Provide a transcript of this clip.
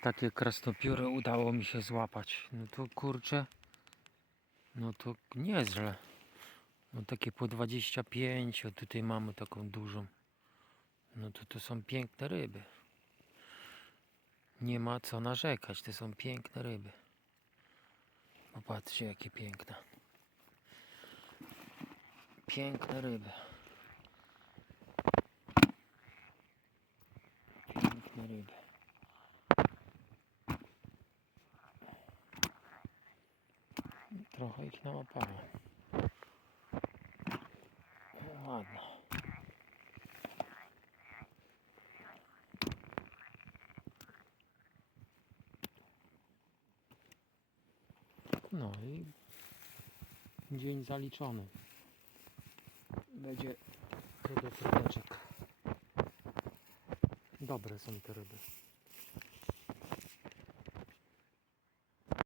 Takie krasnopiory udało mi się złapać. No to kurczę. No to nieźle. No takie po 25, a tutaj mamy taką dużą. No to to są piękne ryby. Nie ma co narzekać, to są piękne ryby. Popatrzcie jakie piękne. Piękne ryby. Piękne ryby. Trochę ich nałapałem. Ładno. No i dzień zaliczony. Będzie to do kryweczek. Dobre są te ryby.